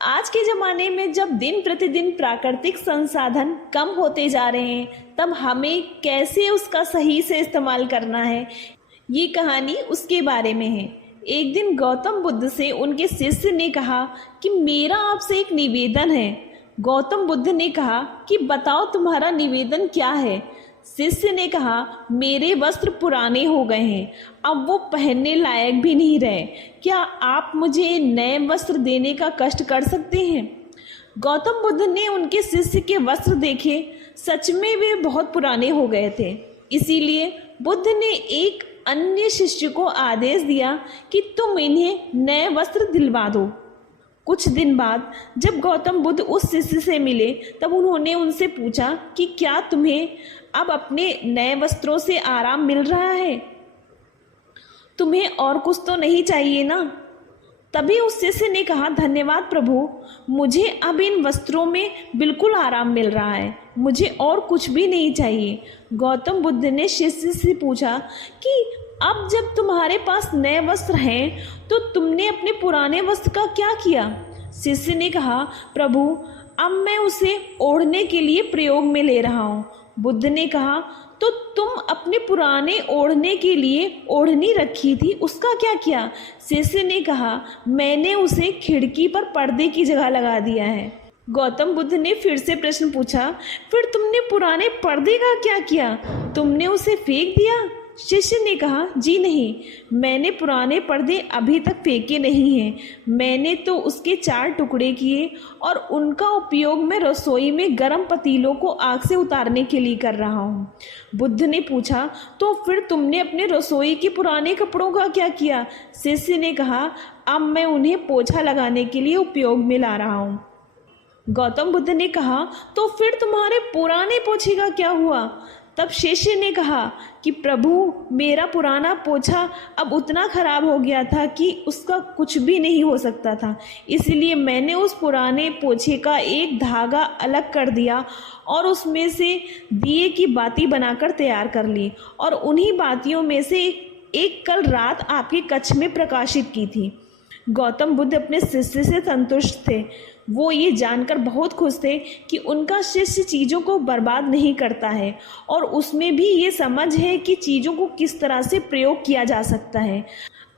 आज के ज़माने में जब दिन प्रतिदिन प्राकृतिक संसाधन कम होते जा रहे हैं, तब हमें कैसे उसका सही से इस्तेमाल करना है, ये कहानी उसके बारे में है। एक दिन गौतम बुद्ध से उनके शिष्य ने कहा कि मेरा आपसे एक निवेदन है। गौतम बुद्ध ने कहा कि बताओ तुम्हारा निवेदन क्या है। शिष्य ने कहा, मेरे वस्त्र पुराने हो गए हैं, अब वो पहनने लायक भी नहीं रहे। क्या आप मुझे नए वस्त्र देने का कष्ट कर सकते हैं? गौतम बुद्ध ने उनके शिष्य के वस्त्र देखे, सच में वे बहुत पुराने हो गए थे। इसीलिए बुद्ध ने एक अन्य शिष्य को आदेश दिया कि तुम इन्हें नए वस्त्र दिलवा दो। कुछ दिन बाद जब गौतम बुद्ध उस शिष्य से मिले, तब उन्होंने उनसे पूछा कि क्या तुम्हें अब अपने नए वस्त्रों से आराम मिल रहा है? तुम्हें और कुछ तो नहीं चाहिए ना? तभी उस शिष्य ने कहा, धन्यवाद प्रभु, मुझे अब इन वस्त्रों में बिल्कुल आराम मिल रहा है, मुझे और कुछ भी नहीं चाहिए। गौतम बुद्ध ने शिष्य से पूछा कि अब जब तुम्हारे पास नए वस्त्र हैं, तो तुमने अपने पुराने वस्त्र का क्या किया? शिष्य ने कहा, प्रभु, अब मैं उसे ओढ़ने के लिए प्रयोग में ले रहा हूँ। बुद्ध ने कहा, तो तुम अपने पुराने ओढ़ने के लिए ओढ़नी रखी थी, उसका क्या किया? शिष्य ने कहा, मैंने उसे खिड़की पर पर्दे की जगह लगा दिया है। गौतम बुद्ध ने फिर से प्रश्न पूछा, फिर तुमने पुराने पर्दे का क्या किया? तुमने उसे फेंक दिया? शिष्य ने कहा, जी नहीं, मैंने पुराने पर्दे अभी तक फेंके नहीं हैं। मैंने तो उसके 4 टुकड़े किए और उनका उपयोग मैं रसोई में गर्म पतीलों को आग से उतारने के लिए कर रहा हूँ। बुद्ध ने पूछा, तो फिर तुमने अपने रसोई के पुराने कपड़ों का क्या किया? शिष्य ने कहा, अब मैं उन्हें पोछा लगाने के लिए उपयोग में ला रहा हूँ। गौतम बुद्ध ने कहा, तो फिर तुम्हारे पुराने पोछे का क्या हुआ? तब शिष्य ने कहा कि प्रभु, मेरा पुराना पोछा अब उतना खराब हो गया था कि उसका कुछ भी नहीं हो सकता था। इसलिए मैंने उस पुराने पोछे का एक धागा अलग कर दिया और उसमें से दिए की बाती बनाकर तैयार कर ली और उन्हीं बातियों में से एक कल रात आपके कक्ष में प्रकाशित की थी। गौतम बुद्ध अपने शिष्य से संतुष्ट थे। वो ये जानकर बहुत खुश थे कि उनका शिष्य चीज़ों को बर्बाद नहीं करता है और उसमें भी ये समझ है कि चीज़ों को किस तरह से प्रयोग किया जा सकता है।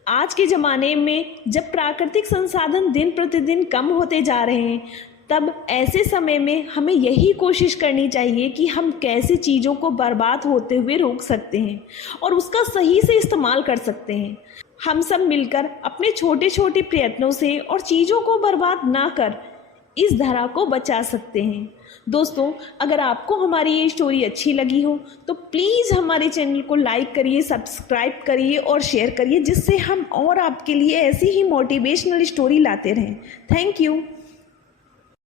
आज के ज़माने में जब प्राकृतिक संसाधन दिन प्रतिदिन कम होते जा रहे हैं, तब ऐसे समय में हमें यही कोशिश करनी चाहिए कि हम कैसे चीज़ों को बर्बाद होते हुए रोक सकते हैं और उसका सही से इस्तेमाल कर सकते हैं। हम सब मिलकर अपने छोटे छोटे प्रयत्नों से और चीज़ों को बर्बाद ना कर इस धरा को बचा सकते हैं। दोस्तों, अगर आपको हमारी ये स्टोरी अच्छी लगी हो तो प्लीज़ हमारे चैनल को लाइक करिए, सब्सक्राइब करिए और शेयर करिए, जिससे हम और आपके लिए ऐसी ही मोटिवेशनल स्टोरी लाते रहें। Thank you.